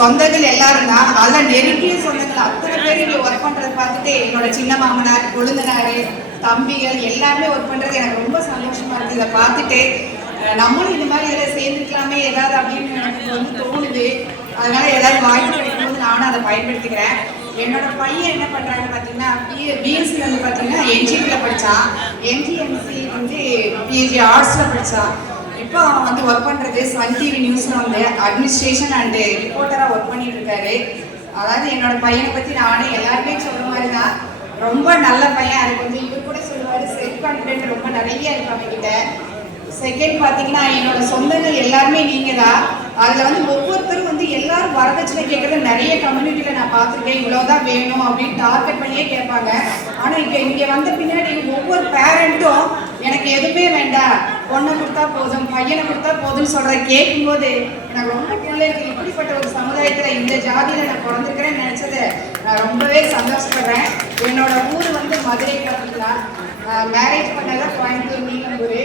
சொந்தங்கள் எல்லாரும் தான். அதில் நெருங்கிய சொந்தங்கள் அத்தனை பேர் இங்கே ஒர்க் பண்ணுறதை பார்த்துட்டு என்னோட சின்ன மாமனார், கொழுந்தனார், தம்பிகள் எல்லாருமே ஒர்க் பண்ணுறது எனக்கு ரொம்ப சந்தோஷமா இருக்குது. இதை பார்த்துட்டு நம்மளும் இந்த மாதிரி இதில் சேர்ந்துக்கலாமே ஏதாவது அப்படின்னு எனக்கு வந்து தோணுது. அதனால ஏதாவது வாய்ப்பு கிடைக்கும்போது நானும் அதை பயன்படுத்திக்கிறேன். என்னோட பையன் என்ன பண்ணுறான்னு பார்த்தீங்கன்னா பிஎஸ்சி வந்து பார்த்தீங்கன்னா என்ஜிபியில் படித்தான். என்ஜிஎம்சி வந்து பிஹெச்டி ஆர்ட்ஸில் படித்தான். இப்போ அவன் வந்து ஒர்க் பண்ணுறது சன் டிவி நியூஸில் வந்து அட்மினிஸ்ட்ரேஷன் அண்டு ரிப்போர்ட்டராக ஒர்க் பண்ணிட்டு இருக்காரு. அதாவது என்னோட பையனை பற்றி நானே எல்லாருமே சொல்கிற மாதிரி தான், ரொம்ப நல்ல பையன். அது கொஞ்சம் இவர் கூட சொல்லுவார், செல்ஃப் கான்ஃபிடென்ட் ரொம்ப நிறைய இருக்கு அவங்ககிட்ட. செகண்ட் பார்த்தீங்கன்னா என்னோட சொந்தங்கள் எல்லாருமே நீங்கள் தான். அதில் வந்து ஒவ்வொருத்தரும் வந்து எல்லாரும் வரதட்சணை கேட்குறது நிறைய கம்யூனிட்டியில் நான் பார்த்துருக்கேன். இவ்வளோதான் வேணும் அப்படின்னு டார்கெட் பண்ணியே கேட்பாங்க. ஆனால் இப்போ இங்கே வந்த பின்னாடி ஒவ்வொரு பேரண்ட்டும் எனக்கு எதுவுமே வேண்டாம், பொண்ணை கொடுத்தா போதும், பையனை கொடுத்தா போதும்னு சொல்கிறத கேட்கும்போது எனக்கு ரொம்ப பிள்ளைக்கு இப்படிப்பட்ட ஒரு சமுதாயத்தில் இந்த ஜாதியில் நான் பிறந்திருக்கிறேன்னு நினச்சதை நான் ரொம்பவே சந்தோஷப்படுறேன். என்னோட ஊர் வந்து மதுரை பக்கத்தில். மேரேஜ் பண்ணதை கோயம்புத்தூர் நீலம்பூர்.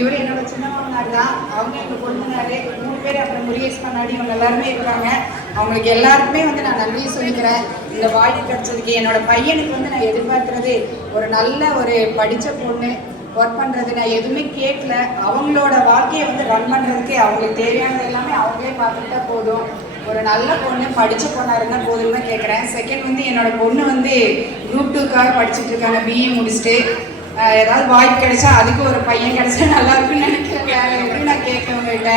இவர் என்னோட சின்ன மாமனார் தான். அவங்க எங்கள் கொழுந்தனார் 3 பேர், அப்புறம் முருகேஷ் கண்ணாடி, இவங்க எல்லாருமே இருக்காங்க. அவங்களுக்கு எல்லாருக்குமே வந்து நான் நன்றி சொல்லிக்கிறேன் இந்த வாய்ப்பு கிடைச்சதுக்கு. என்னோட பையனுக்கு வந்து நான் எதிர்பார்க்குறது ஒரு நல்ல ஒரு படித்த பொண்ணு ஒர்க் பண்ணுறது. நான் எதுவுமே கேட்கல. அவங்களோட வாழ்க்கையை வந்து ரன் பண்ணுறதுக்கு அவங்களுக்கு தேவையானது எல்லாமே அவங்களே பார்த்துக்கிட்டா போதும். ஒரு நல்ல பொண்ணு படித்த பொண்ணாக இருந்தால் போதும்னு தான் கேட்குறேன். செகண்ட் வந்து என்னோட பொண்ணு வந்து குரூப் 2க்காக படிச்சுட்டு இருக்காங்க, பிஏ முடிச்சுட்டு. ஏதாவது வாய்ப்பு கிடைச்சா அதுக்கு ஒரு பையன் கிடைச்சா நல்லா இருக்குன்னு நினைக்கிறேன். எப்படி நான் கேட்க உங்கள்கிட்ட